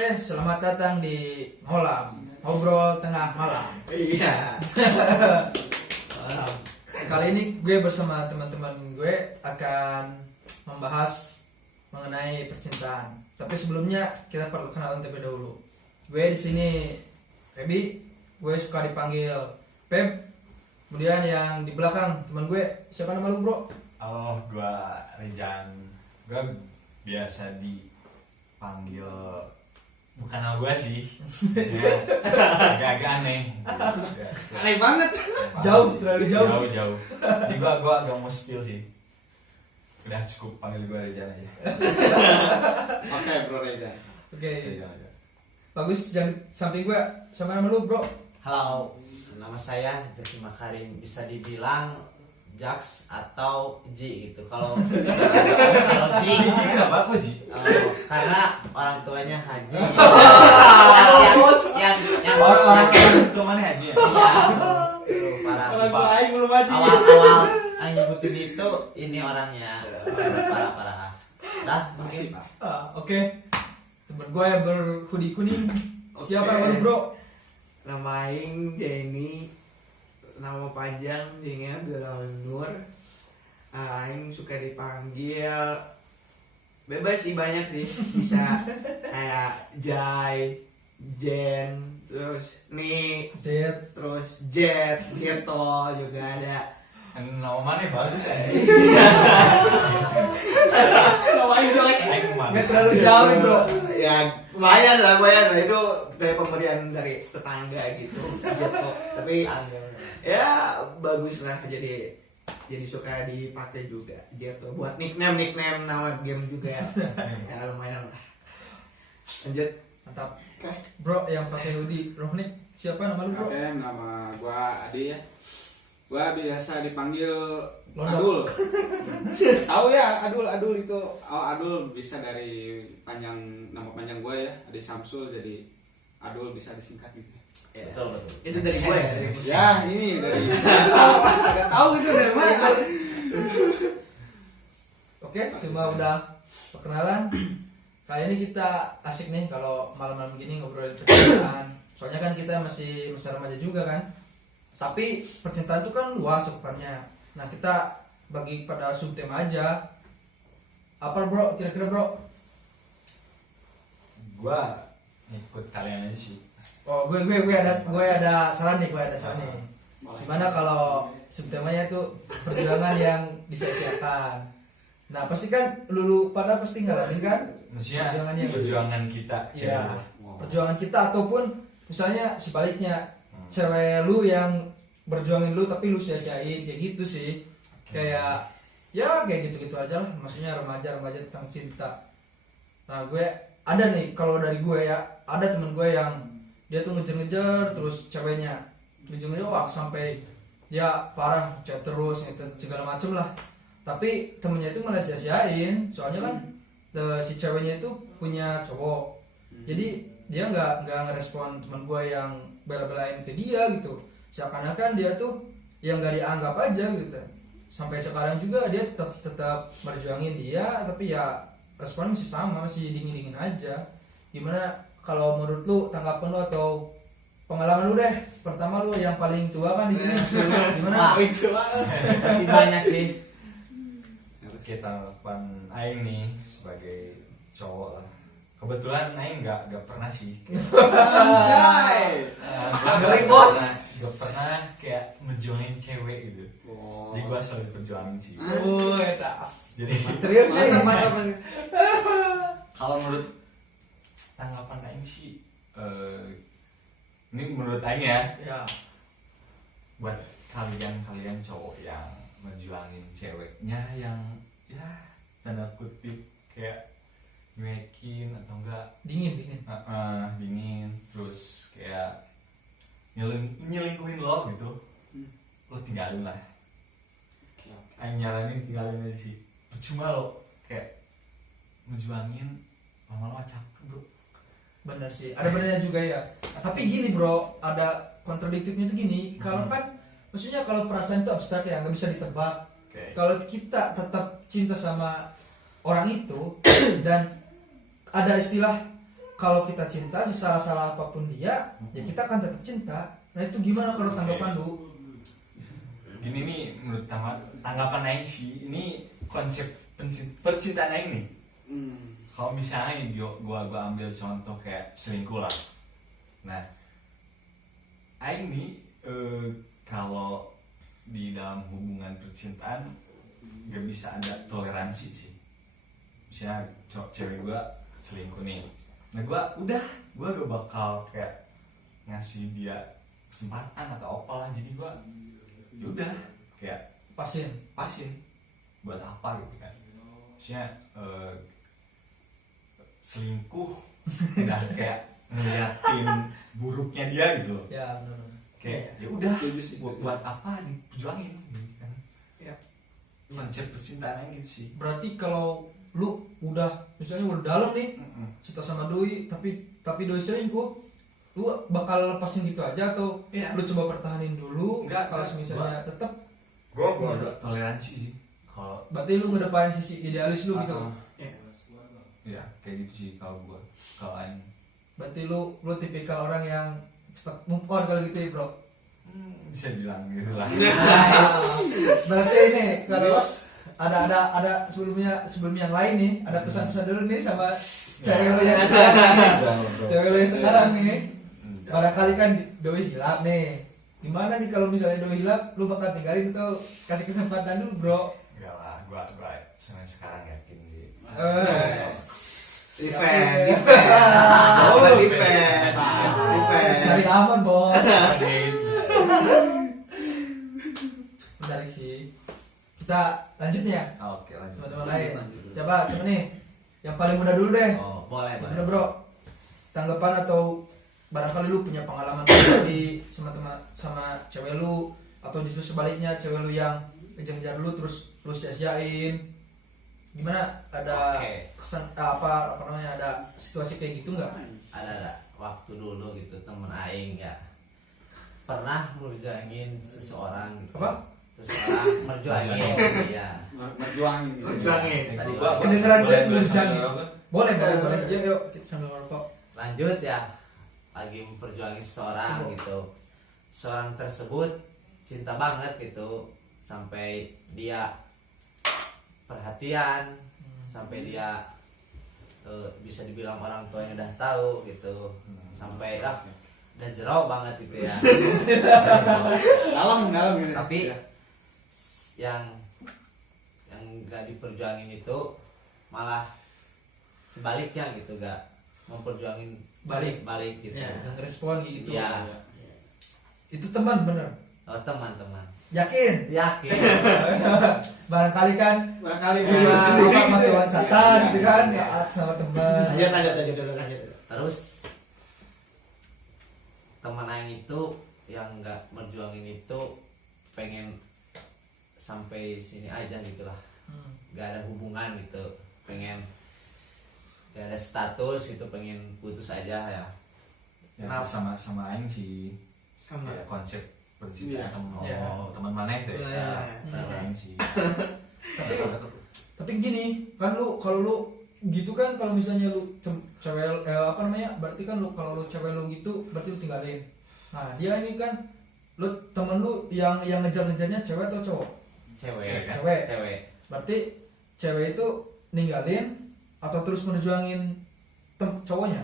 Oke, selamat datang di Ngobrol Tengah Malam. Iya. Kali ini gue bersama teman-teman gue akan membahas mengenai percintaan. Tapi sebelumnya kita perlu kenalan terlebih dahulu. Gue di sini Febi, gue suka dipanggil Pep. Kemudian yang di belakang teman gue, siapa nama lu, Bro? Halo, gue Rejan. Gue biasa dipanggil, bukan nama gue sih, agak-agak aneh. Aneh banget. Jauh, terlalu jauh. Jauh. Jadi gue agak mau spill sih. Udah cukup panggil gue Rejan aja. Oke, Bro Reza. Oke. Rejan aja. Bagus, yang samping gue, siapa nama lu, Bro? Halo, nama saya Zaki Makarim. Bisa dibilang Jax atau Ji gitu. Kalau Ji, Kenapa aku Ji? karena orang tuanya Haji. yang Orang itu mana Haji ya? iya, itu para Orang tua aing belum haji. awal yang nyebutin itu ini orangnya parah. Dah, Makasih, mungkin. Pak. Oke. Temen gue yang berhoodie kuning. Siapa nama lu, Bro? Nama aing Denny, nama panjang jadinya Bilal Nur. Aing suka dipanggil bebas sih, banyak sih, bisa kayak Jai, Jen, terus Nick, Z. terus Jet, Jeto juga ada. Nama mana bagus ya? Nama aing jelek. Nggak terlalu jauh, Bro. Ya lumayan lah itu kayak pemberian dari tetangga gitu, Jeto. Tapi ya bagus lah, jadi suka dipakai juga Jeto buat nickname nama game juga ya. Ya lumayan lah. Lanjut. Mantap. Oke. Bro yang pakai hoodie, Rohnik. Siapa nama lu, Bro? Oke, nama gua Adi ya. Gua biasa dipanggil Londok. Adul. Tahu ya, Adul itu. Oh, Adul bisa dari nama panjang gua ya, Adi Samsul, jadi Adul bisa disingkat gitu. Betul. Itu dari gue ya. Ya, ini dari enggak tahu itu dari mana. Oke, semua udah perkenalan. Kali ini kita asik nih kalau malam-malam gini ngobrolin percintaan. Soalnya kan kita masih masa remaja juga kan. Tapi percintaan itu kan luas cakupannya. Nah, kita bagi pada subtema aja. Apa, Bro? Kira-kira, Bro? Gue ikut kalian aja sih. Oh, gue ada saran nih, Gimana kalau subtemanya tuh perjuangan yang disia-siakan. Nah, pasti kan lulu pada pasti ngalamin kan? Maksudnya Perjuangannya. perjuangan kita. Iya. cewek. Perjuangan kita ataupun misalnya sebaliknya, cewek lu yang berjuangin lu tapi lu sia-siain kayak gitu sih. Kayak gitu-gitu aja lah, maksudnya remaja tentang cinta. Nah, gue ada nih, kalau dari gue ya, ada temen gue yang dia tuh ngejar-ngejar terus ceweknya ngejar-ngejar wah sampai ya parah, chat terus segala macem lah. Tapi temennya itu malah sia-siain, soalnya kan si ceweknya itu punya cowok. Jadi dia nggak ngerespon teman gue yang bela-belain ke dia gitu. Seakan-akan dia tuh yang nggak dianggap aja gitu. Sampai sekarang juga dia tetap berjuangin dia, tapi ya respon masih sama, masih dingin aja. Gimana kalau menurut lu, tanggapan lu atau pengalaman lu deh? Pertama lu yang paling tua kan di sini. Gimana? Pasti banyak sih. Kita tanggapan Aing nih sebagai cowok lah. Kebetulan Aing nggak pernah sih. Anjay. Ngeri, bos. Gak pernah kayak menjuangin cewek gitu. Oh. Jadi gue selalu perjuangin sih. Das. Jadi Serius nih? Mantap. kalau menurut tanggapan Aing sih, ini menurut Aing ya, Ya. buat kalian cowok yang menjuangin ceweknya yang ya tanda kutip kayak nyuekin atau enggak Dingin. dingin, terus kayak nyelingkuhin lo gitu, lo tinggalin lah. Aing nyaranin tinggalin aja sih. Percuma lo kayak menjuangin lama-lama capek, bro. Bener sih, ada benernya juga ya. Tapi gini, Bro, ada kontradiktifnya tuh gini. Kalau kan maksudnya kalau perasaan itu abstrak ya, nggak bisa ditebak. Okay. Kalau kita tetap cinta sama orang itu dan ada istilah kalau kita cinta sesalah-salah apapun dia, ya kita akan tetap cinta. Nah itu gimana kalau tanggapan lu? Gini nih menurut tanggapan Aing sih, ini konsep percintaan Aing nih. Kalau misalnya gua ambil contoh kayak selingkuh lah. Nah, Aing nih kalau di dalam hubungan percintaan gak bisa ada toleransi sih. Misalnya cewek gua selingkuh nih, nah gua gak bakal kayak ngasih dia kesempatan atau apalah, jadi gua udah kayak Pasin. buat apa gitu kan. Maksudnya selingkuh udah kayak ngeliatin buruknya dia gitu loh. Ya benar. Kayak ya udah Setuju sih, setuju. buat apa diperjuangin gitu kan. Ya. Konsep percintaan gitu sih. Berarti kalau lu misalnya udah dalam nih cinta sama doi, tapi doi selingkuh, lu bakal lepasin gitu aja atau Iya. lu coba pertahanin dulu? Enggak, Kalau enggak. misalnya tetap, Gua ada toleransi sih. Kalau berarti lu ngedepanin sisi idealis lu gitu. ya kayak gitu sih kalau Aing. Berarti lu tipikal orang yang cepat move on kalau gitu ya bro. Bisa bilang gitu lah. Berarti ini kalau ada sebelum yang lain nih, ada pesan-pesan dulu nih sama cewek lu yang cewek lu yang sekarang nih. Barangkali kan doi hilap nih. Gimana nih kalau misalnya doi hilap, lu bakal tinggalin atau kasih kesempatan dulu bro? Enggak lah, gua sekarang yakin sih. Defend. Cari aman bos. Gitu. Menarik sih. Kita lanjut nih ya, Oke, lanjut. teman-teman lain. Coba siapa nih? Yang paling muda dulu deh. Oh, boleh. Gimana bro? Tanggapan atau barangkali lu punya pengalaman pribadi sama cewek lu, atau justru sebaliknya cewek lu yang kejar-kejar lu terus lu sia-siain. Gimana? Ada Oke. kesan apa namanya, ada situasi kayak gitu nggak? Ada waktu dulu gitu temen aing ya pernah merjuangin seseorang gitu. Apa? Seseorang merjuangin ya. Berjuangin gitu. Berjuangin. Tadi Kedengeran gue boleh berjanji. apa? Boleh. Yuk kita sambil ngerokok. Lanjut ya, lagi memperjuangin seseorang gitu. Seorang tersebut cinta banget gitu sampai dia perhatian, sampai dia bisa dibilang orang tuanya udah tahu gitu, sampai udah jerok banget gitu ya. Dalam gitu. Tapi Ya. yang gak diperjuangin itu malah sebaliknya gitu, gak memperjuangin balik gitu. Ya. Yang respon gitu. Iya. Itu teman bener. Oh, teman-teman. Yakin? Yakin. Barangkali kan Barangkali cuma sendiri apa gitu ya. catatan gitu kan, Iya. taat sama teman. Lanjut. Terus teman aing itu yang nggak merjuangin itu pengen sampai sini aja gitulah, nggak ada hubungan gitu, pengen nggak ada status gitu, pengen putus aja ya. Ya, Kenapa? sama Aing sih. Sama. Ya, konsep percintaan Iya. teman mana itu ya? Iya. Sama Aing sih. Tapi gini kan, kalau lu gitu kan, kalau misalnya lu cewek apa namanya, berarti kan lu kalau lu cewek lu gitu berarti lu tinggalin. Nah dia ini kan lu temen lu yang ngejar-ngejarnya cewek atau cowok? Cewek. Cewek kan? Cewek. Berarti cewek itu ninggalin atau terus menjuangin cowoknya?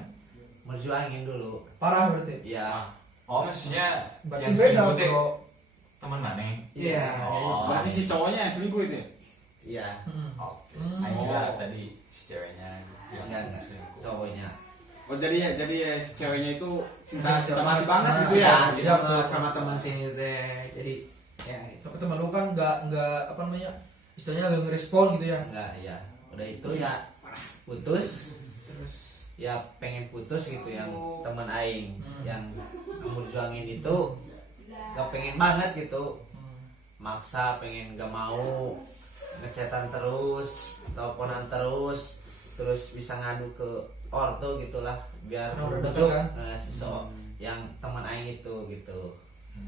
Merjuangin dulu. Parah berarti. Iya. Oh, maksudnya Berarti yang beda selingkuh teh bro. teman mana? Iya. Oh. Berarti si cowoknya yang selingkuh itu ya? Iya. Oke. Hmm. Aing kira Oh. tadi si ceweknya yang Enggak. selingkuh. Cowoknya. Oh jadi ya si ceweknya itu cinta Cinta masih banget. banget Nah, gitu ya? iya. Jadi sama teman sini teh. Jadi ya gitu. Tapi temen lu kan nggak apa namanya, istilahnya nggak ngerespon gitu ya? Enggak, ya. Udah itu ya putus. Ya pengen putus gitu yang teman aing yang merjuangin itu gak pengen banget gitu, maksa, pengen gak mau, ngechatan terus, teleponan terus bisa ngadu ke ortu gitulah biar Nah, udah membujuk dekat yang teman aing itu gitu.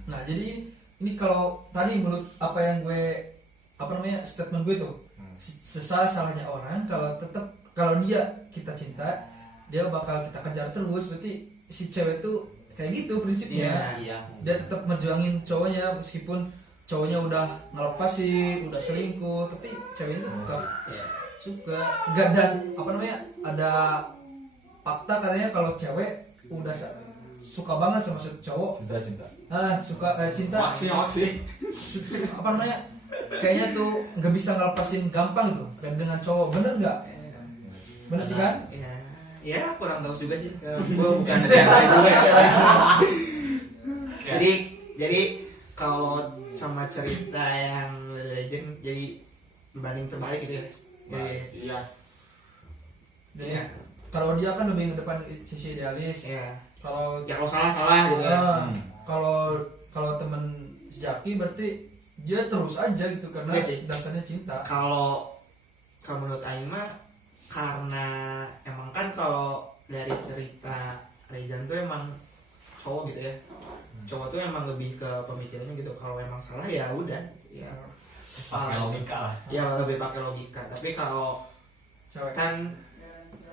Nah jadi ini kalau tadi menurut apa yang gue apa namanya statement gue tuh, sesalah salahnya orang kalau dia kita cinta, dia bakal kita kejar terus. Berarti si cewek tuh kayak gitu prinsipnya. Iya. Dia tetap merjuangin cowoknya meskipun cowoknya udah ngelepasin, udah selingkuh, tapi ceweknya tetap Iya. suka. Gak, dan apa namanya, ada fakta katanya kalau cewek udah suka banget sama cowok, Cinta. suka cinta, Maksi. apa namanya, kayaknya tuh nggak bisa ngelepasin gampang gitu. Dan dengan cowok, bener nggak? Bener sih kan? Ya kurang tahu juga sih. Gue bukan genre juga sih. Jadi kalau sama cerita yang legend jadi berbanding terbalik gitu ya. Jadi Iya. Jadi kalau dia kan lebih ngedepan sisi idealis. ya Kalau ya kalau salah gitu ya. kalau temen sejaki berarti dia terus aja gitu karena Iya sih. dasarnya cinta. Kalau menurut Aing mah karena emang kan kalau dari cerita Rejan tuh emang cowok gitu ya. Cowok tuh emang lebih ke pemikirannya gitu. Kalau emang salah ya udah ya Pakai logika lah. ya lebih pakai logika. Tapi kalau Cewek. kan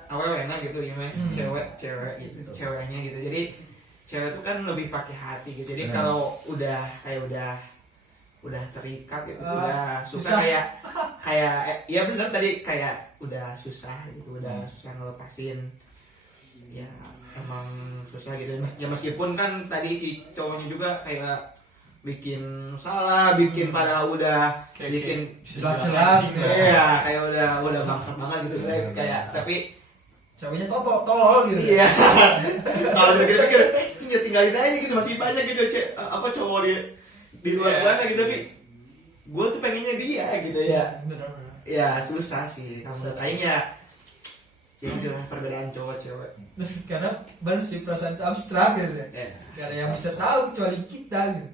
awalnya gitu ya Hmm. cewek gitu ceweknya gitu. Jadi cewek tuh kan lebih pakai hati gitu. Jadi Benar. kalau udah terikat gitu, udah suka susah. kayak ya bener tadi kayak udah susah gitu, udah susah ngelepasin. Ya emang susah gitu. Ya meskipun kan tadi si cowoknya juga kayak bikin salah, bikin padahal udah bikin jelas-jelas gitu ya. iya kayak udah bangsat banget gitu kayak tapi Ceweknya tolol gitu. iya kalau pikir-pikir tinggalin aja gitu, masih banyak gitu cowok di luar sana gitu, tapi gue tuh pengennya dia gitu ya. Bener. Ya susah sih kamu menurut Aing ya itulah perbedaan cowok cewek. Karena bener sih perasaan itu abstrak gitu ya. Karena yang bisa tahu kecuali kita gitu.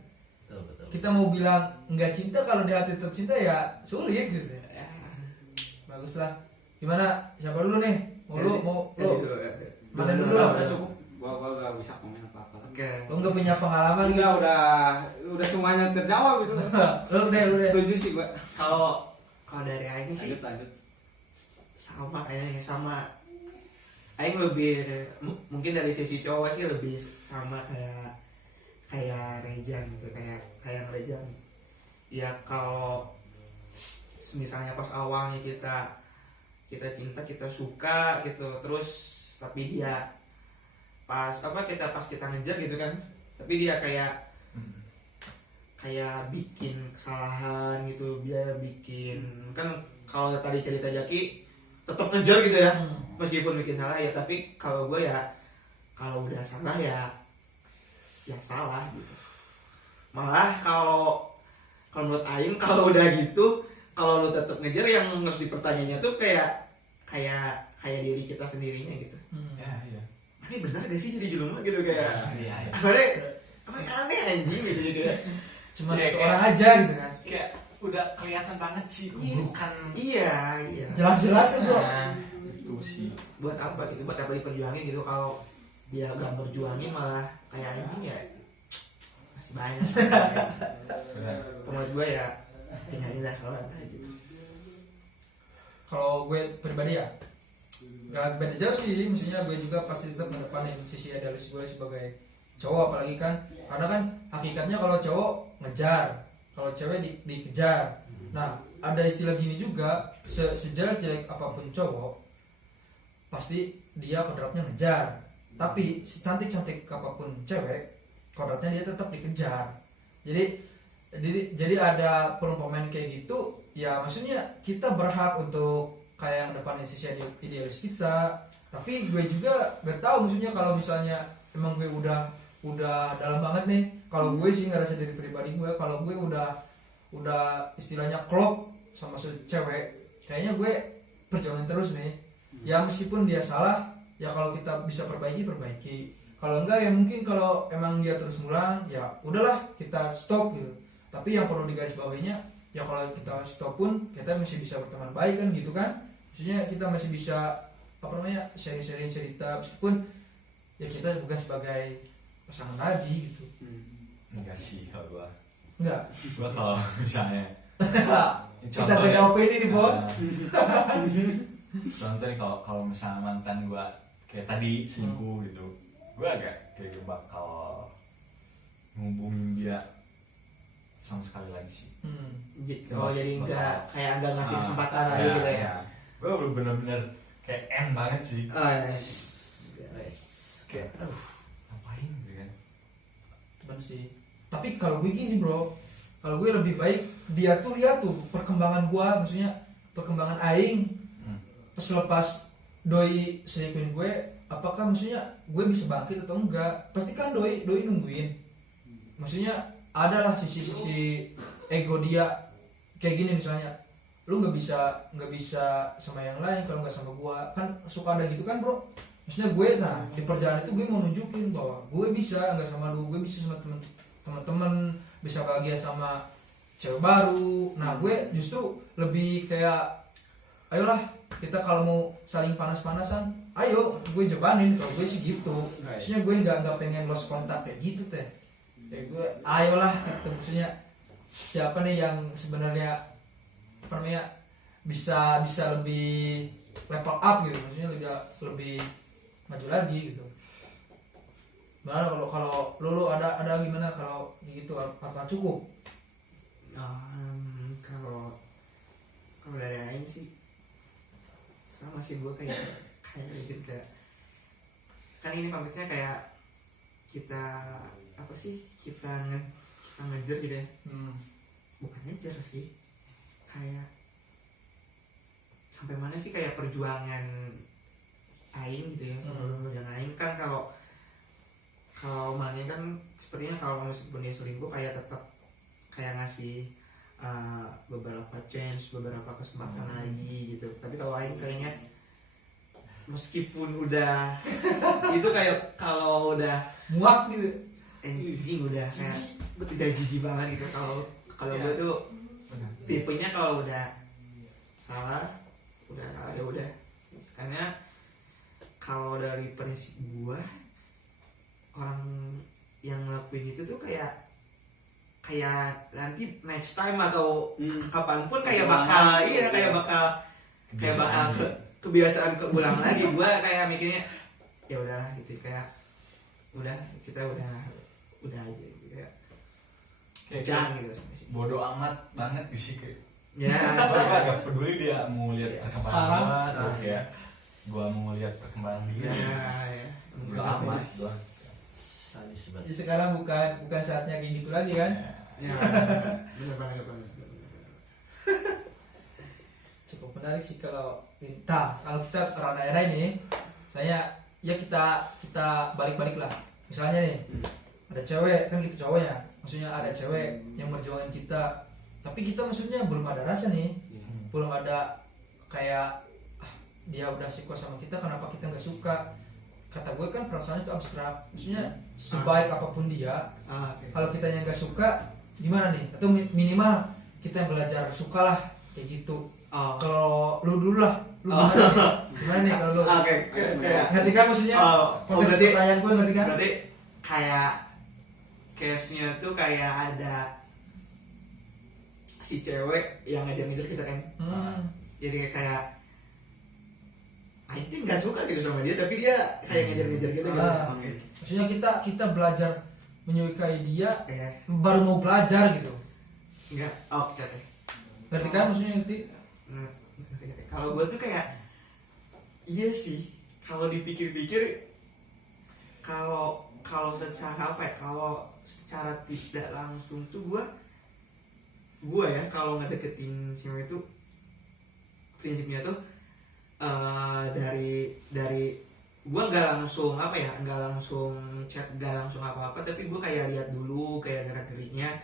Betul. Kita mau bilang nggak cinta kalau di hati tetap cinta ya sulit gitu ya. Bagus lah. Gimana? Siapa dulu nih? Mau lu? Mana dulu? Udah cukup. Gua gak bisa komen apa-apa. Oke. Lu nggak punya pengalaman gitu? Udah semuanya terjawab gitu. Lu deh. Setuju sih gua. Kalau dari Aing sih Lanjut. sama kayaknya sama Aing lebih mungkin dari sisi cowok sih lebih sama kayak Rejan gitu, kayak Rejan. Ya kalau misalnya pas awalnya kita cinta, kita suka gitu, terus tapi dia pas kita ngejar gitu kan, tapi dia kayak bikin kesalahan gitu, dia bikin kan kalau tadi cerita Jaki tetap ngejar gitu ya, meskipun bikin salah ya, tapi kalau gue ya kalau udah salah ya salah gitu. Malah kalau menurut Aing kalau udah gitu, kalau lu tetap ngejar yang harus dipertanyanya tuh kayak diri kita sendirinya gitu. Iya. Ini benar gak sih jadi jelema gitu kayak Iya. Kemarin aneh anjing gitu juga. Cuma Iya, satu kayak- orang aja gitu kan. Kayak udah kelihatan banget sih bukan Iya. Jelas-jelas kan bro. itu sih. Buat apa gitu? Buat apa diperjuangin gitu kalau dia gak berjuangin malah kayak anjing ya masih banyak. Benar. Menurut gue ya tinggalin lah kalau ada gitu. Kalau gue pribadi ya gak beda jauh sih, maksudnya gue juga pasti tetap mendepanin sisi idealis gue sebagai cowok, apalagi kan karena kan hakikatnya kalau cowok ngejar, kalau cewek dikejar. Nah ada istilah gini juga, sejelek-jelek apapun cowok pasti dia kodratnya ngejar, tapi secantik-cantik apapun cewek kodratnya dia tetap dikejar. Jadi ada perumpamaan kayak gitu ya, maksudnya kita berhak untuk kayak yang depanin sisi idealis kita, tapi gue juga gak tahu maksudnya kalau misalnya emang gue udah dalam banget nih, kalau gue sih ngerasa dari pribadi gue kalau gue udah istilahnya klop sama cewek, kayaknya gue perjuangin terus nih ya, meskipun dia salah ya kalau kita bisa perbaiki, kalau enggak ya mungkin kalau emang dia terus ngulang ya udahlah kita stop gitu. Tapi yang perlu digarisbawahinya ya kalau kita stop pun kita masih bisa berteman baik kan gitu kan, maksudnya kita masih bisa sharing cerita meskipun ya kita bukan sebagai pasangan lagi gitu. Enggak sih kalau gua. Enggak. Gua kalau misalnya Kita beda opini nih bos. Contohnya kalau misalnya mantan gua kayak tadi selingkuh gitu, gue agak kayak bakal ngubungin dia sama sekali lagi sih. Gitu. Oh jadi enggak kayak enggak ngasih kesempatan lagi ya, gitu ya. Gue bener-bener kayak banget sih. Oh yes. Kayak ngapain gitu kan. Cuman sih. Tapi kalau gue gini bro, kalau gue lebih baik dia tuh lihat tuh perkembangan gue, maksudnya perkembangan aing pas lepas doi selingkuhin gue, apakah maksudnya gue bisa bangkit atau enggak? Pasti kan doi nungguin. Maksudnya adalah sisi ego dia kayak gini misalnya, lu nggak bisa sama yang lain kalau nggak sama gue, kan suka ada gitu kan bro. Maksudnya gue, nah di perjalanan itu gue mau nunjukin bahwa gue bisa nggak sama lu, gue bisa sama teman-teman, bisa bahagia sama cewek baru. Nah gue justru lebih kayak ayolah kita kalau mau saling panas-panasan, ayo gue jebanin. Kalau gue sih gitu, maksudnya gue nggak pengen lost kontak kayak gitu teh. Ya gue ayolah gitu, maksudnya siapa nih yang sebenarnya apa namanya bisa lebih level up gitu, maksudnya lebih maju lagi gitu. Nah kalau lu ada gimana kalau gitu, apa cukup? Kalau dari lain sih sama sih, gue kayak gitu kan ini konteksnya kayak kita apa sih, kita ngejar gitu ya. Bukan ngejar sih, kayak sampai mana sih kayak perjuangan aing gitu ya. Yang aing kan kalau mana kan sepertinya kalau meskipun dia selingkuh kayak tetap kayak ngasih beberapa chance, beberapa kesempatan lagi gitu. Tapi kalau aing kayaknya meskipun udah itu kayak kalau udah Muak gitu. Anjing udah kayak udah jijik banget gitu. Kalau gue tuh tipenya kalau udah salah ya udah. Karena kalau dari prinsip gue, orang yang ngelakuin itu tuh kayak nanti next time atau kapanpun kayak bakal kebiasaan keulang lagi. Gue kayak mikirnya ya udah gitu, kayak udah kita udah aja gitu ya. Jangan gitu sih. Bodoh amat banget sih kayak. Ya, Saya agak peduli dia mau lihat perkembangan gua atau Ah. kayak gua mau lihat perkembangan dia. ya. Bodoh amat gua. Sadis banget. Jadi sekarang bukan saatnya kayak gitu lagi kan? Ya, bener banget. Cukup menarik sih kalau kita ranah daerah ini, saya ya kita balik lah. Misalnya nih ada cewek, kan gitu cowoknya, maksudnya ada cewek yang berjuangin kita, tapi kita maksudnya belum ada rasa nih, belum ada kayak dia udah suka sama kita, kenapa kita nggak suka? Kata gue kan perasaan itu abstrak, maksudnya sebaik apapun dia, kalau kita yang nggak suka gimana nih? Atau minimal kita yang belajar suka lah kayak gitu. Kalau lu dulu lah, lu gimana nih kalau lu? Oke. Ngerti kan maksudnya? Konteks berarti pertanyaan gue ngerti kan? berarti kayak case-nya tuh kayak ada si cewek yang ngejar-ngejar kita kan. Jadi kayak I think nggak suka gitu sama dia, tapi dia kayak ngejar-ngejar kita gitu. Oke. Maksudnya kita belajar menyukai dia, Oke. baru mau belajar gitu. Enggak. Oke. Ngerti kan maksudnya ngerti? Nah, kalau gue tuh kayak iya sih, kalau dipikir-pikir kalau secara apa ya, kalau secara tidak langsung tuh gue ya kalau ngedeketin cewek itu prinsipnya tuh dari gue nggak langsung apa ya, nggak langsung chat, nggak langsung apa-apa, tapi gue kayak lihat dulu kayak gerak-geriknya,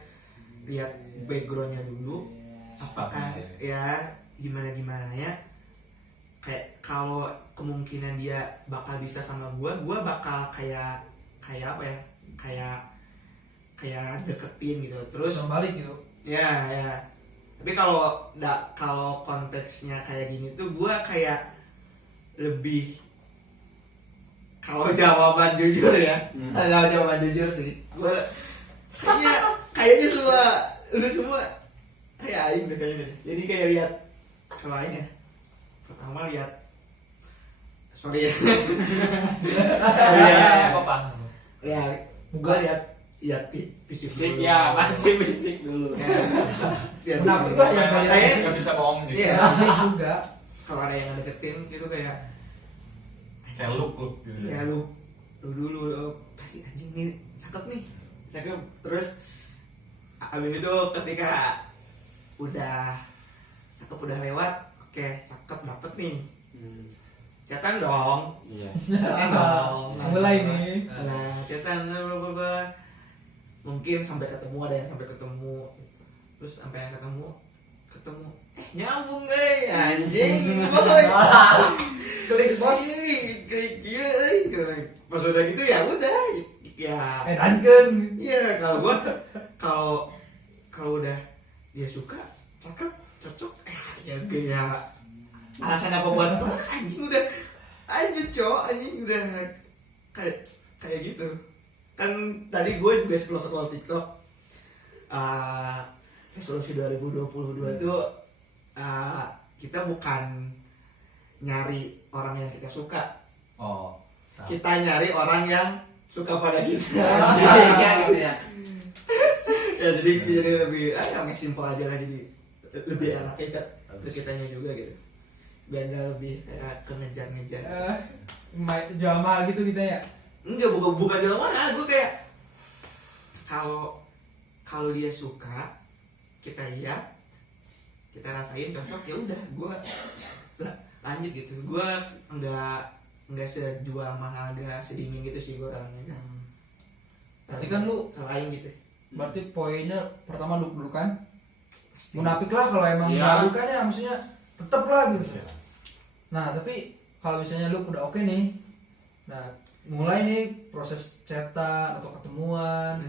lihat backgroundnya dulu, apakah ya gimana ya, kayak kalau kemungkinan dia bakal bisa sama gue bakal kayak apa ya, kayak deketin gitu, terus balik gitu. ya. Tapi kalau konteksnya kayak gini tuh gue kayak lebih, kalau jawaban jujur ya, kalau jawaban jujur sih, gue kayaknya semua kayak aing deh kayaknya. Jadi kayak lihat kalau aing ya, pertama lihat sorry ya. Ya, apa-apa. Ya, gue lihat fisik Fisik dulu. ya, pasti fisik dulu. Lihat Kenapa fisik. tuh yang kalian Kayak nggak bisa bohong gitu. Iya. Ini juga kalau ada yang deketin gitu kayak Kayak look gitu. ya lu dulu pasti anjing nih cakep terus abis itu ketika udah cakep udah lewat, oke cakep dapet nih, chatan dong, Iya. chatan dong. mulai nih. Nah, chatan mungkin sampai ketemu, ada yang sampai ketemu, terus sampai yang ketemu nyambung anjing boy. Klik bos. Klik gitu. Pas udah gitu ya udah ya. Danken. Iya, kalau udah dia suka, cakep, cocok, ya alasan apa buat anjing udah anjing udah kayak gitu. Kan tadi gue juga scroll TikTok. Resolusi 2022 tuh kita bukan nyari orang yang kita suka. Oh. Kita nyari orang yang suka pada kita. Iya gitu ya. Ya jadi lebih yang simpel aja lah, jadi lebih enak ke kitanya juga gitu. Biar nggak lebih kayak ngejar-ngejar. Jamal gitu kita ya. Enggak, bukan jalan mana, gue kayak kalau dia suka, kita lihat, kita rasain cocok, ya udah gue lanjut gitu. Gue nggak sejual mahal, nggak sedingin gitu sih gue orangnya. Berarti kan lu lain gitu. Berarti poinnya pertama lu dulu kan. Munafik lah kalau emang Iya. nggak kan ya, maksudnya tetep lah gitu. Nah tapi kalau misalnya lu udah oke nih, nah mulai nih proses chatan atau ketemuan.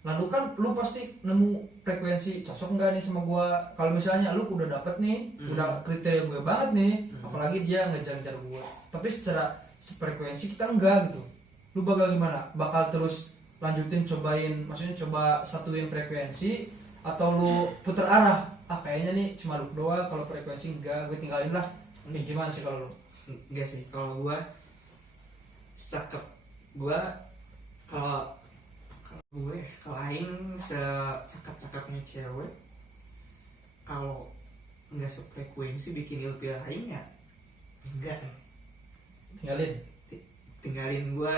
Lalu kan lu pasti nemu frekuensi cocok nggak nih sama gua. Kalau misalnya lu udah dapet nih, udah kriteria gue banget nih, apalagi dia ngejar-ngejar gua. Tapi secara frekuensi kita enggak gitu. Lu bakal gimana? Bakal terus lanjutin cobain, maksudnya coba satuin frekuensi atau lu puter arah? Kayaknya nih cuma lu doang, kalau frekuensi enggak, gue tinggalin lah. Ini gimana sih kalau lu? Enggak sih, kalau gua cakep gua kalau aing secakep-cakepnya cewek, kalau nggak sefrekuensi bikin ilfil aing ya enggak tinggalin gua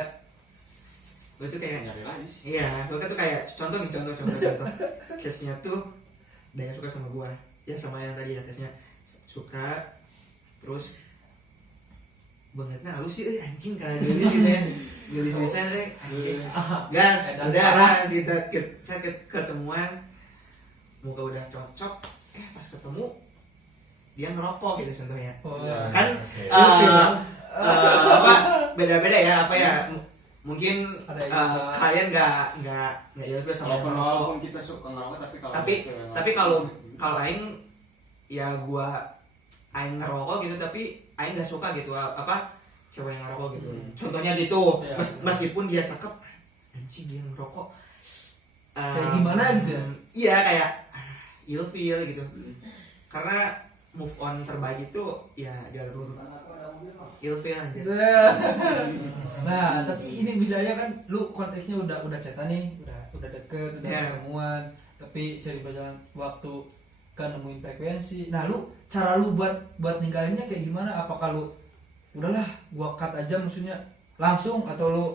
tuh kayak Nyari lagi sih. iya, gua tuh kayak contoh case nya tuh ada yang suka sama gua ya, sama yang tadi ya, case nya suka terus bangetnya halus sih, anjing kalau dulu gitu ya, gelis bisa deh, gas, udah lah kita ketemuan, muka udah cocok, pas ketemu dia ngerokok gitu contohnya, kan apa beda-beda ya, apa ya, mungkin kalian nggak ilfil sama yang ngerokok, Walaupun kita suka ngerokok, tapi kalau aing ya aing ngerokok gitu, tapi aing nggak suka gitu apa cewek yang ngerokok gitu. Contohnya gitu, Ya, meskipun dia cakep, anjing dia ngerokok. Kayak gimana gitu ya? Iya kayak ilfil gitu. Karena move on terbaik itu ya jalur ilfil aja. Nah, tapi ini misalnya kan lu konteksnya udah chatan nih, udah deket, udah ketemuan, tapi sering berjalan waktu kan nemuin frekuensi. Nah, cara lu buat ninggalinnya kayak gimana? Apakah lu udahlah gua cut aja maksudnya langsung, atau lu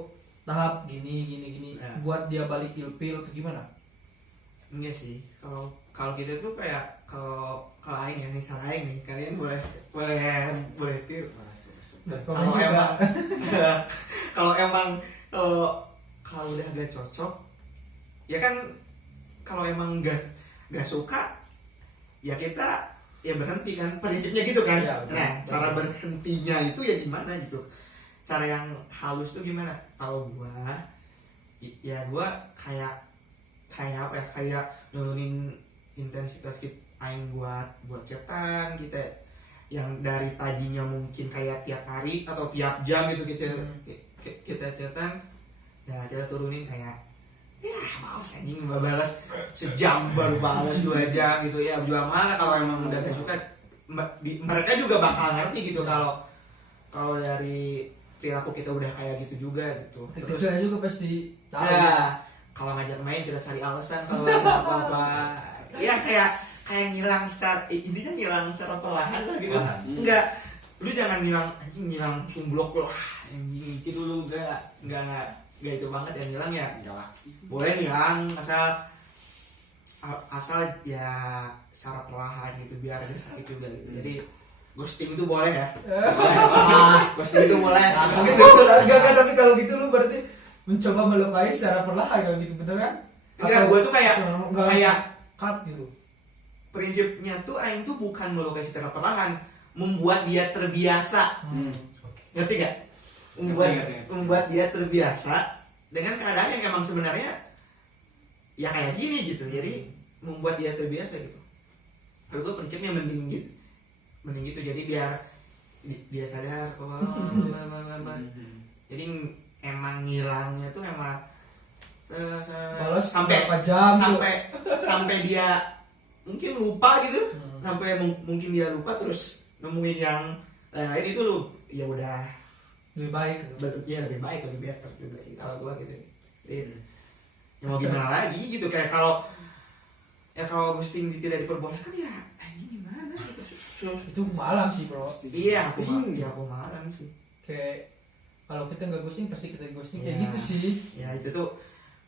tahap gini buat dia balik ilfil atau gimana? Enggak sih. Kalau kita tuh kayak kalau aing ya, nih salah aing nih. Kalian boleh tiru. Kalau emang kalau udah gak cocok ya kan, kalau emang gak suka ya kita ya berhenti kan, prinsipnya gitu kan ya, nah cara berhentinya itu ya gimana gitu, cara yang halus tuh gimana. Kalau gua kayak apa ya, kayak nurunin intensitas aing buat chatan kita, yang dari tadinya mungkin kayak tiap hari atau tiap jam gitu kita chatan, ya kita turunin kayak ya males anjing balas sejam baru balas 2 jam gitu ya, jual mana. Kalau emang udah gak suka mereka juga bakal ngerti gitu, kalau kalau dari perilaku kita udah kayak gitu juga gitu. Terus Kecilnya juga pasti tahu. ya kalau ngajak main kita cari alasan kalau ada apa-apa. Ya kayak ngilang secara intinya ngilang secara perlahan lah gitu. Perlahan. Enggak, lu jangan ngilang anjing, ngilang sumblok lu anjing gitu lu, enggak itu banget yang ngilang ya. Enggak lah. Boleh ngilang asal ya secara perlahan gitu biar ada sakit juga gitu. Jadi ghosting itu boleh ya. Ghosting itu boleh. Ghosting itu Enggak, tapi kalau gitu lu berarti mencoba melukai secara perlahan kalau gitu, bener kan? enggak, gue tuh kayak cut gitu. prinsipnya tuh aing tuh bukan melukai secara perlahan, membuat dia terbiasa. Ngerti gak? Ngerti. Membuat dia terbiasa dengan keadaan yang emang sebenarnya ya kayak gini gitu. Jadi membuat dia terbiasa gitu. Kalau gue prinsipnya mending gitu. Jadi biar dia sadar jadi emang ngilangnya tuh emang Balas sampai berapa jam tuh? sampai dia mungkin lupa gitu. Sampai mungkin dia lupa terus nemuin yang lain itu lu ya udah Lebih baik gitu. ya lebih baik, lebih better juga sih kalau gua gitu. Ya mau gimana lagi gitu, kayak kalau ghosting tidak diperbolehkan ya anjing gimana gitu. Itu malam sih, Bro. Iya, aku malam sih. Kayak kalau kita nggak ghosting pasti kita ghosting, kayak Iya. gitu sih. Ya itu tuh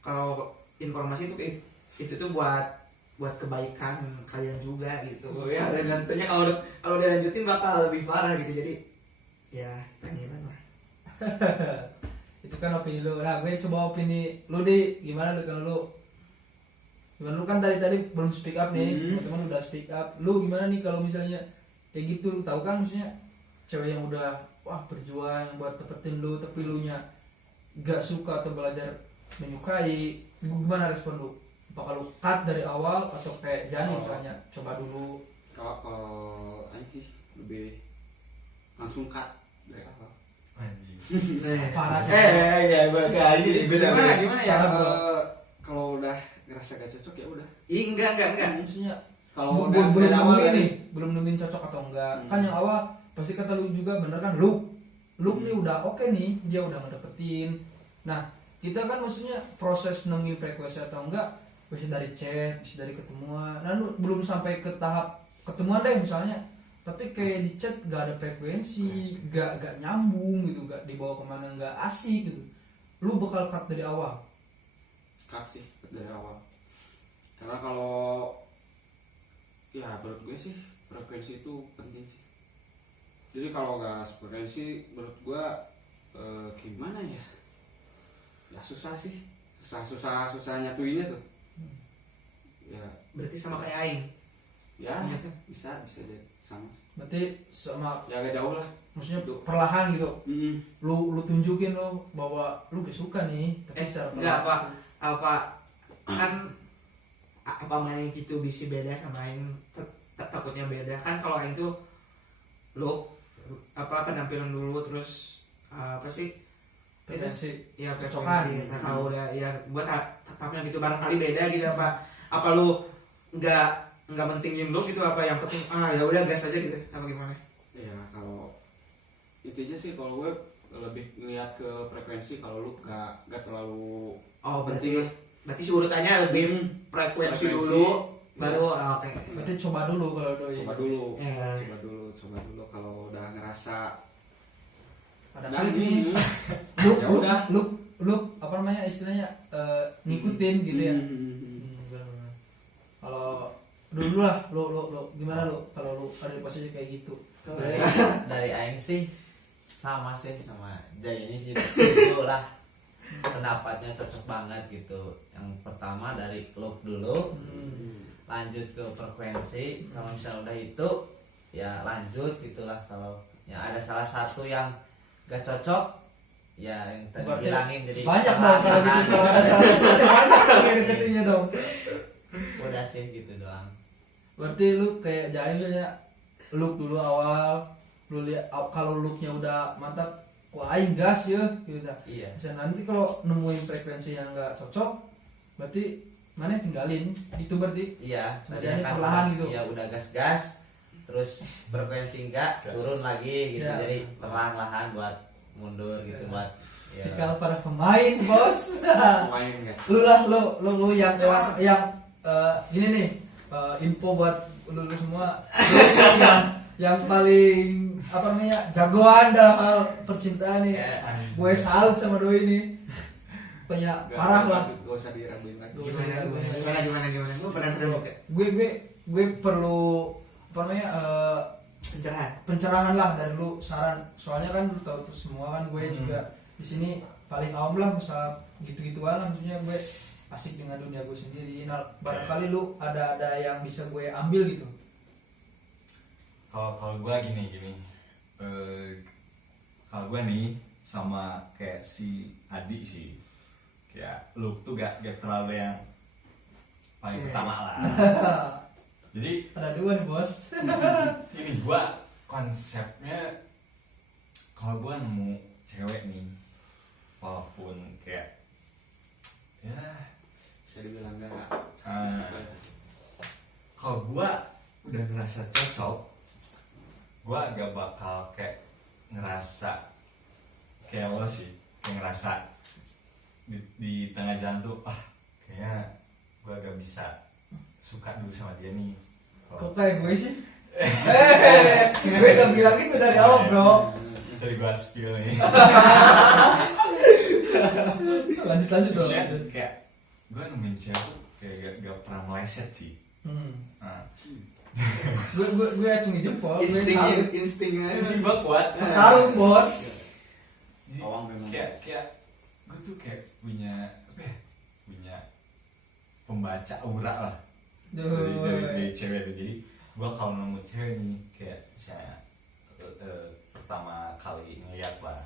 kalau informasi itu tuh buat kebaikan kalian juga gitu. Ya dan nantinya kalau dilanjutin bakal lebih parah gitu. Jadi ya gimana lah. Itu kan opini lu. Nah, gue coba opini lu deh. Gimana lu kalau lu? Gimana lu kan tadi belum speak up nih. Teman-teman udah speak up. Lu gimana nih kalau misalnya kayak gitu? Lu tahu kan maksudnya cewek yang udah berjuang buat dapetin lu tapi lu nya gak suka atau belajar menyukai. Gimana respon lu? Apakah lu cut dari awal atau kayak Jani misalnya coba dulu? Kalau aing sih lebih langsung cut dari awal. Anjing. Parah sih. Ya ini beda. Gimana ya? Parah, bro. Kalau udah ngerasa gak cocok ya udah. Enggak. Maksudnya Kalau belum dari awal nemuin kan, nih, belum nemuin cocok atau enggak. Kan yang awal pasti kata lu juga bener kan, look nih udah oke nih, dia udah ngedeketin. Nah, kita kan maksudnya proses nemuin frekuensi atau enggak bisa dari chat, bisa dari ketemuan. Nah, lu belum sampai ke tahap ketemuan deh misalnya, tapi kayak di chat gak ada frekuensi, gak nyambung gitu, gak dibawa kemana, gak asik gitu. Lu bakal cut dari awal. cut sih dari awal. Karena kalau ya menurut gue sih frekuensi itu penting sih. Jadi kalau gak frekuensi menurut gue gimana ya? Ya susah sih. Susah nyatuinnya tuh. Ya Berarti sama kayak aing. ya Iya kan? bisa jadi sama. Berarti sama Ya agak jauh lah. maksudnya perlahan gitu. Mm-mm. Lu tunjukin lu bahwa lu gak suka nih, tapi secara Enggak perlahan. apa kan apa main gitu bisa beda sama aing, takutnya beda kan. Kalau aing tuh look penampilan dulu, terus apa sih Frekuensi. ya Cocokan. frekuensi. Nah, kalau udah ya buat tatapnya gitu barangkali beda gitu. Apa lu nggak mentingin lu gitu, apa yang penting ya udah gas aja gitu, apa gimana? Ya kalau intinya sih kalau gue lebih ngeliat ke frekuensi. Kalau lu gak terlalu penting. berarti urutannya lebih frekuensi dulu baru oke. Berarti coba dulu kalau doi. Coba dulu. Ya. Coba dulu kalau udah ngerasa Ada udah klik nih. Ya udah. Lu apa namanya istilahnya ngikutin gitu ya. Hmm. Kalau dulu lah lu gimana lu kalau lu ada di posisi kayak gitu. Dari aing sih sama Jay ini sih setuju lah, pendapatnya cocok banget gitu. Yang pertama dari look dulu, lanjut ke frekuensi. Kalau misalnya udah itu ya lanjut gitulah. Kalau yang ada salah satu yang gak cocok ya yang tadi Berarti bilangin, jadi banyak dong kalau gitu, kalau ada salah satu banyak yang deketinnya dong. udah sih gitu doang. Berarti lu kayak Jaim ya, look dulu awal, lu lihat kalau looknya udah mantap, wah aing gas ya gitu. Iya. Bisa nanti kalau nemuin frekuensi yang nggak cocok, berarti mana tinggalin itu berarti. Iya, Kemudian tadinya kan perlahan udah, gitu. ya udah gas-gas, terus frekuensi enggak Gas. turun lagi gitu. Ya. Jadi perlahan-lahan buat mundur gitu buat ya. Kalau para pemain bos main kan lu lah lu yang gini nih info buat lu semua lu yang paling apa namanya jagoan dalam hal percintaan nih. Gue salut sama doi ini punya parah lah. gak usah diraguin lagi Gimana? Gue pernah juga Gue perlu apa namanya pencerahan lah dari lu, saran, soalnya kan lu tahu tuh semua kan gue juga di sini paling awam lah masalah gitu-gituan lah, maksudnya gue asik dengan dunia gue sendiri. Nah barangkali lu ada yang bisa gue ambil gitu. Kalau gue gini kalau gue nih sama kayak si Adi sih, kayak lu tuh gak terlalu yang paling pertama lah. Jadi Ada dua nih bos. ini gue konsepnya kalau gue nemu cewek nih, walaupun kayak ya bisa dibilang gak kalau gue udah ngerasa cocok, gue gak bakal kayak ngerasa kayak lo sih, kayak ngerasa di tengah jalan tuh kayaknya gue gak bisa suka dulu sama dia nih. Kok kayak gue sih? Gue udah bilang gitu dari awal bro. Dari gue spill nih. Lanjut bro. Maksudnya Lanjut. kayak gue nemuin cewek tuh kayak gak pernah meleset sih. Nah, Gue acungi jempol. Gue salut. instingnya sih gue kuat. Taruh bos. Jadi, Awang memang. kayak gue tuh kayak punya apa ya, punya pembaca aura lah dari cewek tuh. Jadi gue kalau nemu cewek nih kayak misalnya pertama kali ngeliat lah,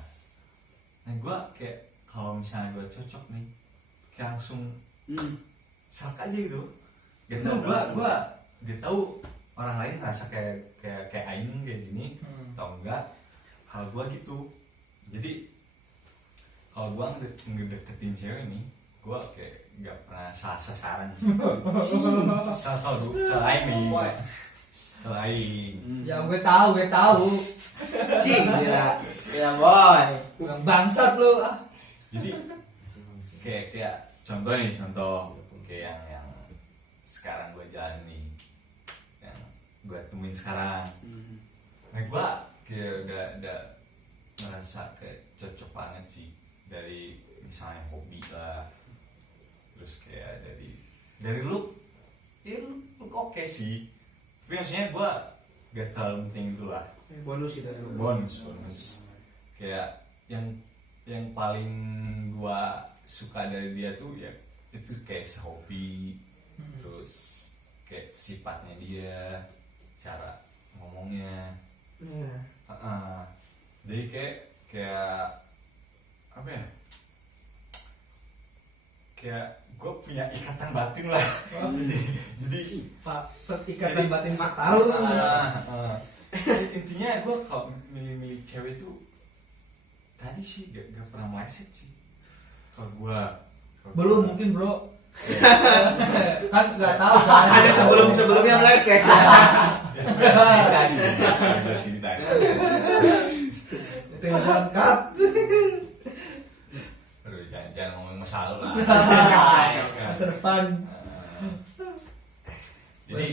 nah gue kayak kalau misalnya gue cocok nih kayak langsung sak aja gitu. Gak tau gue gak tau orang lain ngerasa kayak aing kayak gini atau enggak. Kalau gue gitu, jadi kalau gue ngedeketin cewek nih, gue kayak gak pernah salah sasaran. Kalau aing nih, kalau aing Ya gue tahu. cing gila boy Bilang bangsat lu ah. jadi kayak contoh kayak yang sekarang gue jalan nih, yang gue temuin sekarang. Nah gue kayak gak ngerasa kayak cocok banget sih, dari misalnya hobi lah, terus kayak dari look, ya look oke sih, tapi maksudnya gue gak terlalu penting itu lah. bonus gitu bonus kayak yang paling gua suka dari dia tuh ya itu kayak hobi, terus kayak sifatnya dia, cara ngomongnya. Jadi kayak apa ya, kayak gue punya ikatan batin lah. jadi Ikatan batin Pak taruh. intinya gue kalau milih cewek itu tadi sih gak pernah meleset sih kalau gue. Belum mungkin bro. Kan nggak tahu kan. ada sebelumnya meleset cerita Itu yang berangkat. aduh jangan ngomong masa lalu lah. Masa depan. Jadi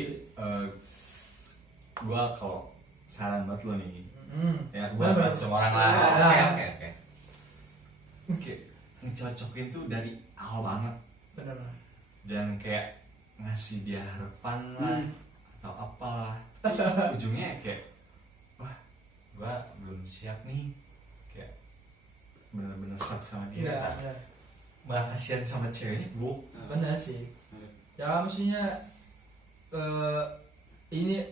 gue kalau saran buat lo nih, ya buat semua orang lah, Oke. kayak ngecocokin tuh dari awal banget, Benar. jangan kayak ngasih dia harapan lah atau apa, tapi ujungnya kayak wah gue belum siap nih, kayak bener-bener stuck sama dia. Iya, Nah, benar. malah kasihan sama ceweknya tuh. Benar sih. Ya maksudnya ini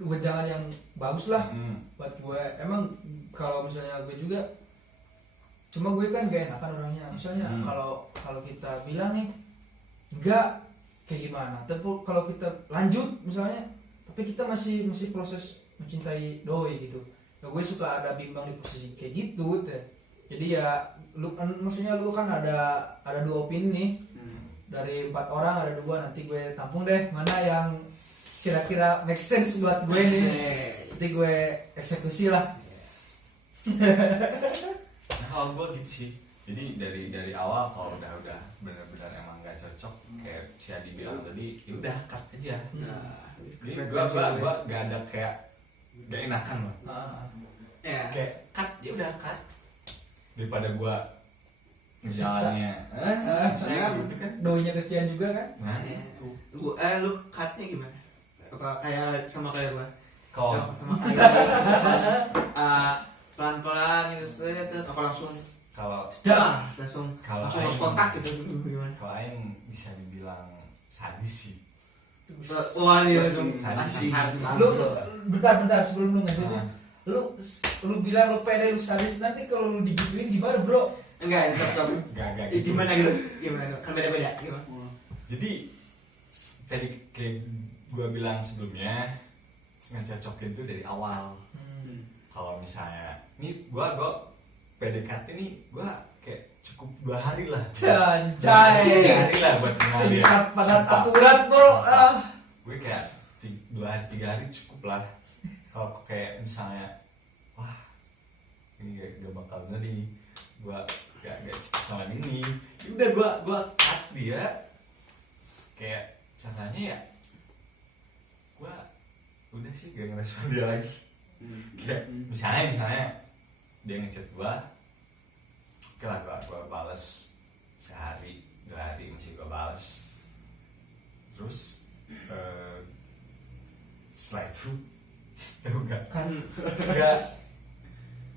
wejangan yang bagus lah buat gue. Emang kalau misalnya gue juga, cuma gue kan gak enakan orangnya. Misalnya kalau kita bilang nih enggak kayak gimana, tapi kalau kita lanjut misalnya, tapi kita masih proses mencintai doi gitu. Ya, gue suka ada bimbang di posisi kayak gitu teh. Jadi ya lu kan, maksudnya lu kan ada dua opini nih. Dari 4 orang ada 2, nanti gue tampung deh mana yang kira-kira make sense buat gue nih. Nanti gue eksekusi lah. Nah, kalau gue gitu sih. Jadi dari awal kalau udah benar-benar emang gak cocok kayak si Adi bilang tadi, ya udah cut aja. Jadi gue gak ada kayak gak enakan loh. Kayak cut, ya udah cut. Daripada gue ngejalannya siksa gitu kan. Doinya kesian juga kan. Nah, Lu cutnya gimana? Apa kayak sama kayak gua? kalau Sama kayak pelan-pelan gitu terus apa langsung kalau langsung Kalau lost aing- kontak gitu gimana? kalau Aing bisa dibilang sadis sih. Wah iya langsung Sadis. Lu bentar sebelum lu ngasih Nah. lu bilang lu pede lu sadis, nanti kalau lu digituin gimana bro? enggak stop. Gak Gimana gitu? Gimana? Kan beda-beda gimana? Jadi tadi kayak gue bilang sebelumnya, ngecocokin tuh dari awal. Kalau misalnya nih gue PDKT nih gue kayak cukup 2 hari lah. 2 Anjay. hari lah buat kenal dia. Singkat padat akurat bro. Gue kayak 2 hari 3 hari cukup lah. Kalau kayak misalnya wah ini gak bakal bener nih, gue gak sama ini, udah gue cut dia. Kayak caranya ya gue udah sih gak ngerespon dia lagi. Kayak misalnya dia ngechat gue, oke lah gue bales sehari 2 hari masih gue bales. Terus setelah itu tau gak Kan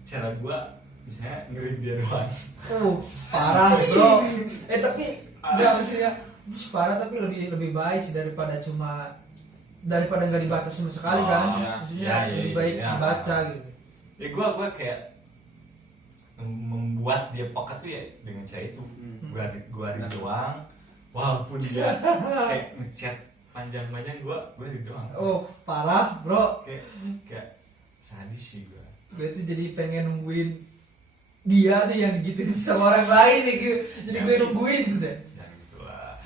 cara gue misalnya ngerin dia doang. parah bro. Tapi enggak maksudnya parah, tapi lebih baik sih daripada nggak dibaca sama sekali kan. Maksudnya lebih baik dibaca gitu. Ya gue kayak membuat dia pocket tuh ya dengan cara itu. Gue hari doang, walaupun dia kayak ngechat panjang-panjang, gue hari doang. Parah bro. Kayak sadis sih gue. Gue tuh jadi pengen nungguin dia nih yang digituin sama orang lain nih. Jadi gue nungguin gitu deh. Jangan gitulah.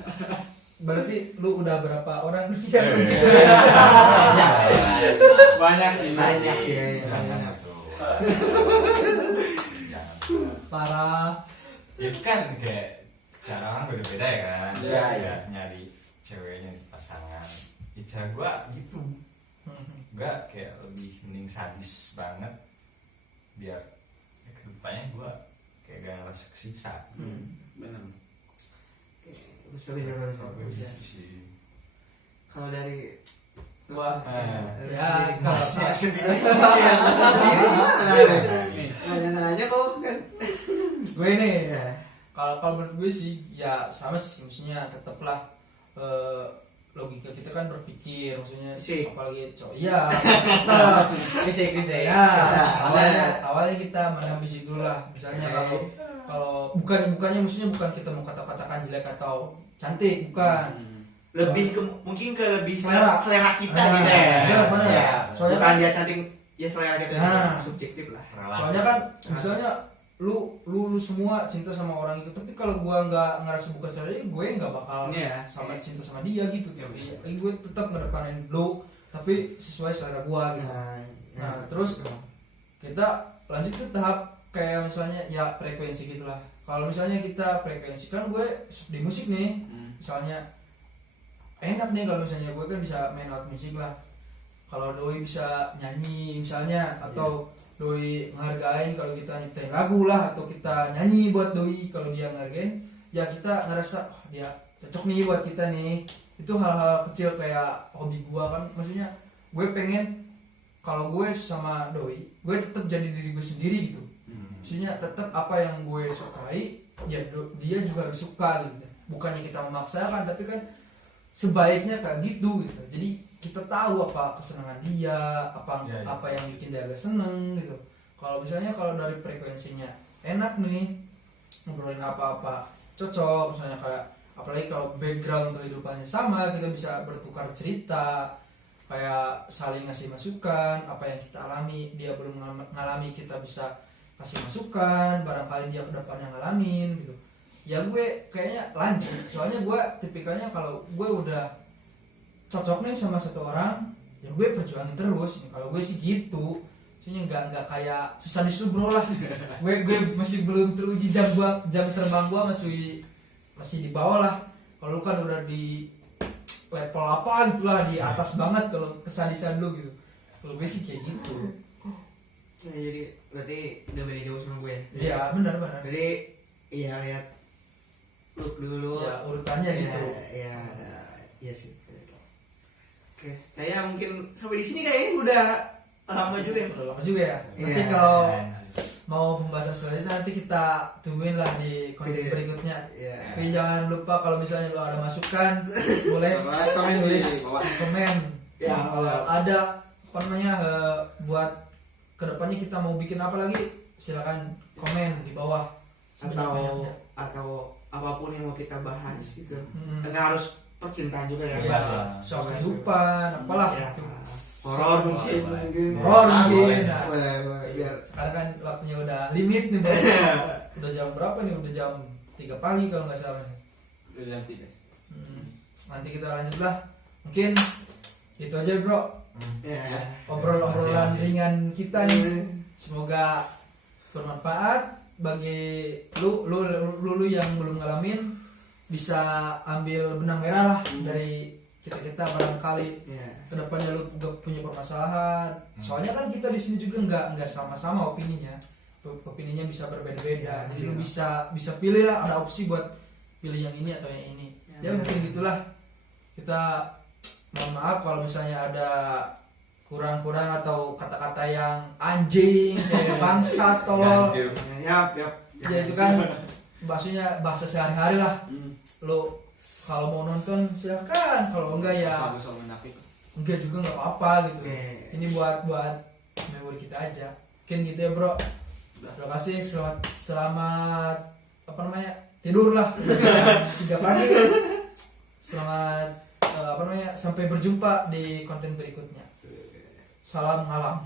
Berarti lu udah berapa orang yang Banyak sih. Jangan tuh. Jangan tuh. parah. Ya kan kayak cara orang beda-beda ya kan. Iya, Ya, nyari ceweknya di pasangan. Ya cara gue gitu. Gue kayak lebih mending sadis banget biar ya, kedepannya gue kayak gak ngerasa kesiksa. Benar. Sorry. Kalau gue gitu sih. Kalau dari Gua ya Masnya sendiri. nanya kok kan gue nih ya. kalau menurut gue sih ya sama sih, maksudnya tetaplah logika kita kan berpikir, maksudnya Fisik. apalagi cowok iya tetap Kisah ya awalnya kita menang fisik dulu lah. Misalnya kalau bukannya maksudnya bukan kita mau kata-katakan jelek atau cantik, bukan. Lebih ke mungkin ke lebih Selera. selera kita Ah, gitu ya. benar. Ya, Soalnya bukan kan- dia cantik ya selera kita Nah. subjektif lah. Soalnya kan misalnya lu semua cinta sama orang itu, tapi kalau gua nggak ngerasa bukan saudara, gue nggak bakal Iya. sama cinta sama dia gitu. Tapi gue tetap ngedepanin lu, tapi sesuai selera gua gitu. Nah, terus kita lanjut ke tahap kayak misalnya ya frekuensi gitulah. Kalau misalnya kita frekuensi, kan gue di musik nih, misalnya enak nih kalau misalnya gue kan bisa main alat musik lah. Kalau doi bisa nyanyi misalnya, atau doi menghargain kalau kita nyiptain lagu lah, atau kita nyanyi buat doi kalau dia ngargain, ya kita ngerasa dia cocok nih buat kita nih. Itu hal-hal kecil kayak hobi gua kan, maksudnya gue pengen kalau gue sama doi, gue tetap jadi diri gue sendiri gitu. Maksudnya tetap apa yang gue sukai, ya dia juga harus suka gitu. Bukannya kita memaksakan, tapi kan sebaiknya kayak gitu gitu. Jadi kita tahu apa kesenangan dia, apa yang bikin dia agak seneng gitu. Kalau misalnya kalau dari frekuensinya enak nih, ngobrolin apa-apa cocok, misalnya kayak apalagi kalau background kehidupannya sama, kita bisa bertukar cerita, kayak saling ngasih masukan, apa yang kita alami dia belum ngalami, kita bisa kasih masukan, barangkali dia kedepannya ngalamin gitu. Ya gue kayaknya lanjut, soalnya gue tipikalnya kalau gue udah cocok nih sama satu orang, ya gue perjuangin terus. Kalau gue sih gitu, maksudnya nggak kayak sesadis lu bro lah. gue masih belum teruji, jam terbang gue masih di bawah lah. Kalau lu kan udah di level apa gitulah, di atas banget kalau kesadisan lu gitu. Kalau gue sih kayak gitu. Nah, jadi berarti gak beda jauh sama gue. Iya benar. Jadi iya lihat look dulu. Ya urutannya gitu. Iya sih. Oke, kayak mungkin sampai di sini kayaknya udah lama juga ya. Udah lama juga ya. Nanti Iya. kalau mau pembahasan selanjutnya nanti kita tungguin lah di konten Iya. berikutnya. Iya. Tapi jangan lupa kalau misalnya lo ada masukan boleh Bahas komen di tulis bawah. komen. Ya, Kalau ada apa namanya buat kedepannya kita mau bikin apa lagi, silakan komen di bawah. Sebanyak-banyaknya. atau apapun yang mau kita bahas gitu. Hmm. Enggak harus percintaan juga ya. Ya, soal kehidupan, apalah. Ya, gitu. horor mungkin. Horor mungkin. boleh. Nah, Biar sekarang kan waktunya udah limit nih bro. Udah jam berapa nih? Udah jam 3 pagi kalau nggak salah. Udah jam 3. Nanti kita lanjut lah. Mungkin itu aja bro. ya. Obrolan Masih. ringan kita nih. Semoga bermanfaat bagi lu yang belum ngalamin, bisa ambil benang merah lah dari kita barangkali Ya. kedepannya lu gak punya permasalahan. Soalnya kan kita di sini juga nggak sama-sama opininya. Opininya bisa berbeda-beda. Ya, Jadi lu iya. bisa pilih lah, ada opsi buat pilih yang ini atau yang ini. Ya, Ya mungkin gitulah. Kita mohon maaf kalau misalnya ada kurang-kurang atau kata-kata yang anjing, kayak bangsat, tolol. Ganjil. Yap. Ya itu kan maksudnya bahasa sehari-hari lah. Lo kalau mau nonton silakan, kalau enggak ya Soal menafik. enggak juga nggak apa-apa gitu. Oke. Ini buat memori kita aja. Mungkin gitu ya bro. Udah. Terima kasih, selamat apa namanya, tidur lah 3 pagi. Selamat sampai berjumpa di konten berikutnya. Salam malam.